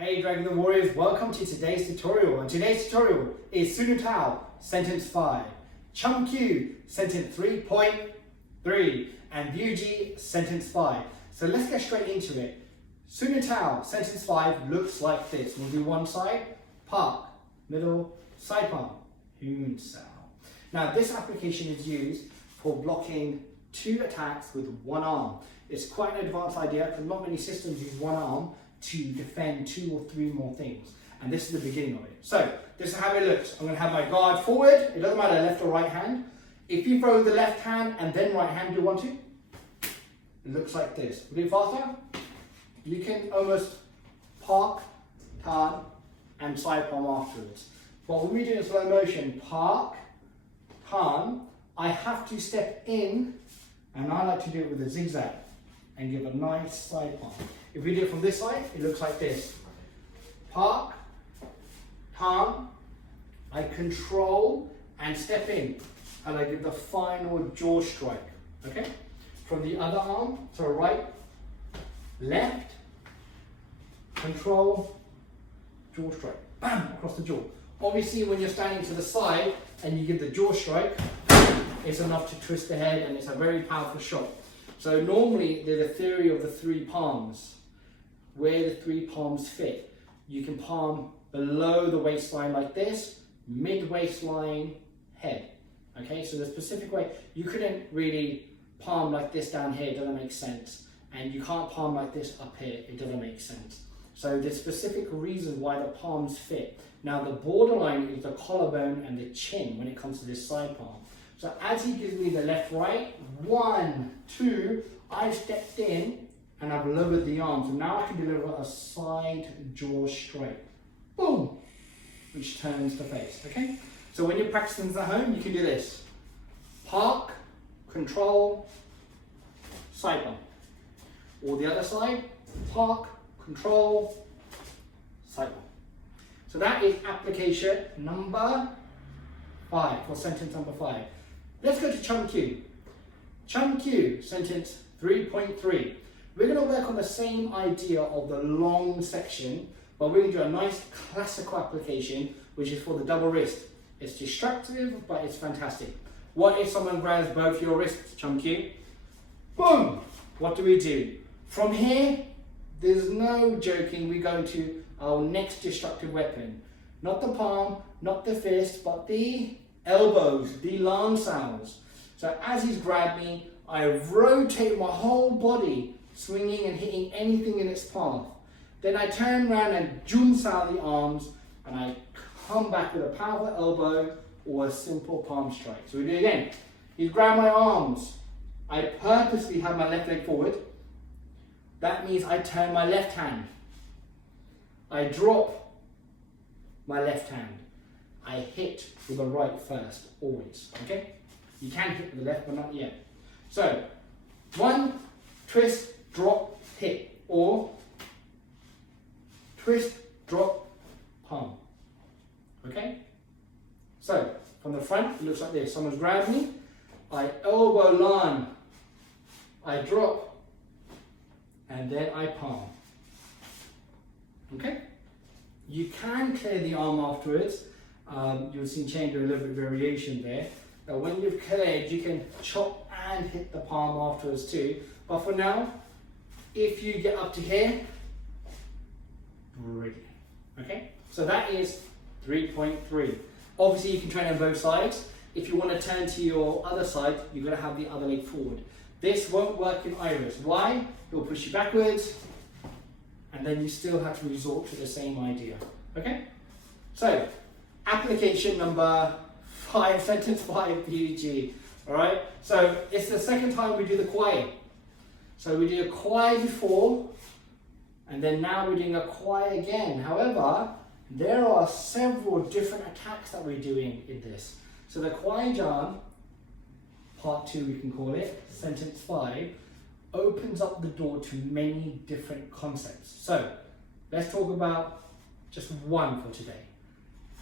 Hey Dragon the Warriors, welcome to today's tutorial. And today's tutorial is Sunutao, sentence 5, Chum Q, sentence 3.3, and Buji, sentence 5. So let's get straight into it. Sunutao, sentence 5 looks like this. We'll do one side, park, middle, side palm, Hun Sao. Now this application is used for blocking 2 attacks with one arm. It's quite an advanced idea because not many systems use one arm to defend 2 or 3 more things. And this is the beginning of it. So this is how it looks. I'm going to have my guard forward. It doesn't matter left or right hand. If you throw the left hand and then right hand, do you want to? It looks like this. We'll do it faster. You can almost park, turn, and side palm afterwards. But when we do in slow motion, park, turn, I have to step in, and I like to do it with a zigzag and give a nice side palm. If we do it from this side, it looks like this. Park, turn, I control and step in, and I give the final jaw strike, okay? From the other arm, so right, left, control, jaw strike, bam, across the jaw. Obviously, when you're standing to the side and you give the jaw strike, it's enough to twist the head, and it's a very powerful shot. So normally, there's a theory of the 3 palms, where the 3 palms fit. You can palm below the waistline like this, mid-waistline, head. Okay, so the specific way, you couldn't really palm like this down here, it doesn't make sense. And you can't palm like this up here, it doesn't make sense. So there's specific reasons why the palms fit. Now the borderline is the collarbone and the chin when it comes to this side palm. So as he gives me the left, right, 1, 2, I've stepped in and I've lowered the arms. So now I can deliver a side jaw straight. Boom! Which turns the face, okay? So when you're practicing this at home, you can do this. Park, control, side palm. Or the other side, park, control, side palm. So that is application number 5, or sentence number 5. Let's go to Chum Q. Chum Q, sentence 3.3. We're going to work on the same idea of the long section, but we're going to do a nice classical application, which is for the double wrist. It's destructive, but it's fantastic. What if someone grabs both your wrists, Chum Q? Boom! What do? From here, there's no joking, we go to our next destructive weapon. Not the palm, not the fist, but the elbows, the lancers. So as he's grabbed me, I rotate my whole body, swinging and hitting anything in its path. Then I turn around and junsao the arms, and I come back with a powerful elbow or a simple palm strike. So we do it again. He's grabbed my arms. I purposely have my left leg forward. That means I turn my left hand. I drop my left hand. I hit with the right first, always, okay? You can hit with the left, but not yet. So, 1, twist, drop, hit, or twist, drop, palm, okay? So, from the front, it looks like this. Someone's grabbed me, I elbow lan, I drop, and then I palm, okay? You can clear the arm afterwards. You'll see change a little bit of variation there. Now when you've cleared, you can chop and hit the palm afterwards too. But for now, if you get up to here, brilliant. Okay, so that is 3.3. Obviously you can train on both sides. If you want to turn to your other side, you've got to have the other leg forward. This won't work in iris. Why? It'll push you backwards, and then you still have to resort to the same idea. Okay? So, application number 5, sentence 5, PG. Alright? So, it's the second time we do the kwai. So, we did a kwai before, and then now we're doing a kwai again. However, there are several different attacks that we're doing in this. So, the kwai jan, part 2 we can call it, sentence 5, opens up the door to many different concepts. So, let's talk about just one for today.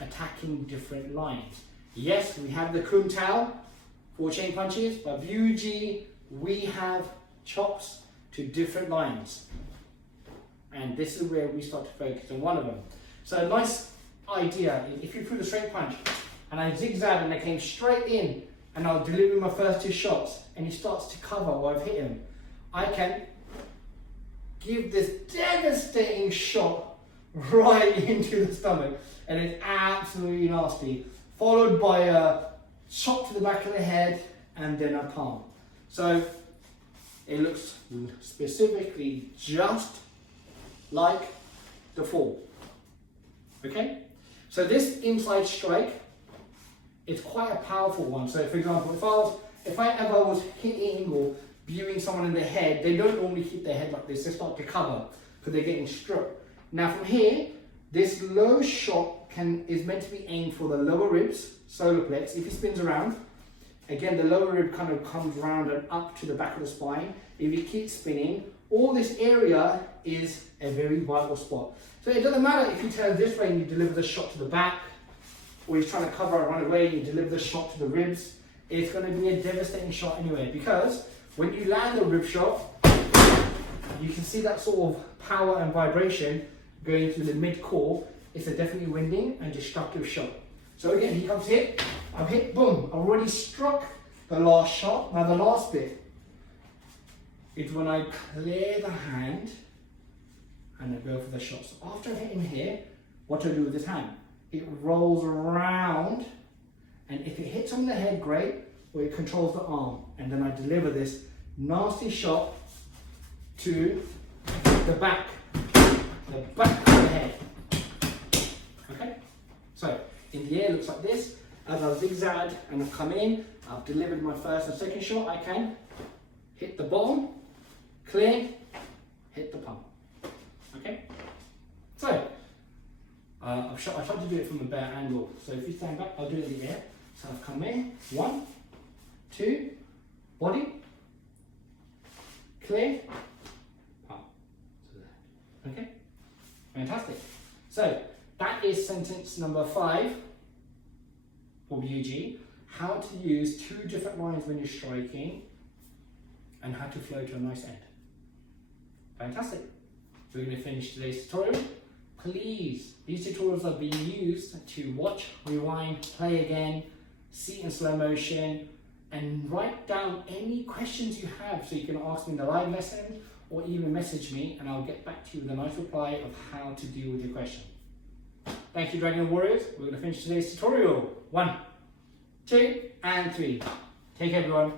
Attacking different lines. Yes, we have the Kun Tao, 4 chain punches, but Buji, we have chops to different lines. And this is where we start to focus on one of them. So a nice idea is if you threw the straight punch and I zigzagged and I came straight in and I'll deliver my first 2 shots and he starts to cover while I've hit him, I can give this devastating shot right into the stomach and it's absolutely nasty, followed by a shot to the back of the head and then a palm. So it looks specifically just like the fall. Okay? So this inside strike is quite a powerful one. So for example, if I ever was hitting or viewing someone in the head, they don't normally hit their head like this, they start to cover because they're getting struck. Now from here, this low shot is meant to be aimed for the lower ribs, solar plex. If he spins around, again the lower rib kind of comes round and up to the back of the spine. If he keeps spinning, all this area is a very vital spot. So it doesn't matter if he turns this way and you deliver the shot to the back, or he's trying to cover and run away and you deliver the shot to the ribs, it's going to be a devastating shot anyway, because when you land a rib shot, you can see that sort of power and vibration going through the mid-core. It's a definitely winding and destructive shot. So again, he comes here, I've hit, boom, I've already struck the last shot. Now the last bit is when I clear the hand and I go for the shot. So after I hit him here, what do I do with this hand? It rolls around, and if it hits him in the head, great, or it controls the arm. And then I deliver this nasty shot to the back of the head. Okay? So, in the air, it looks like this. As I've zigzagged and I've come in, I've delivered my first and second shot, I can hit the bottom, clear, hit the palm. Okay? So, I tried to do it from a better angle. So if you stand back, I'll do it in the air. So I've come in, 1, 2, body, clear, palm. Okay? Fantastic. So that is sentence number 5 for BUG. How to use 2 different lines when you're striking and how to flow to a nice end. Fantastic. We're going to finish today's tutorial. Please, these tutorials are being used to watch, rewind, play again, see in slow motion, and write down any questions you have so you can ask me in the live lesson or even message me and I'll get back to you with a nice reply of how to deal with your question. Thank you, Dragon Warriors. We're going to finish today's tutorial. 1, 2, and 3. Take care, everyone.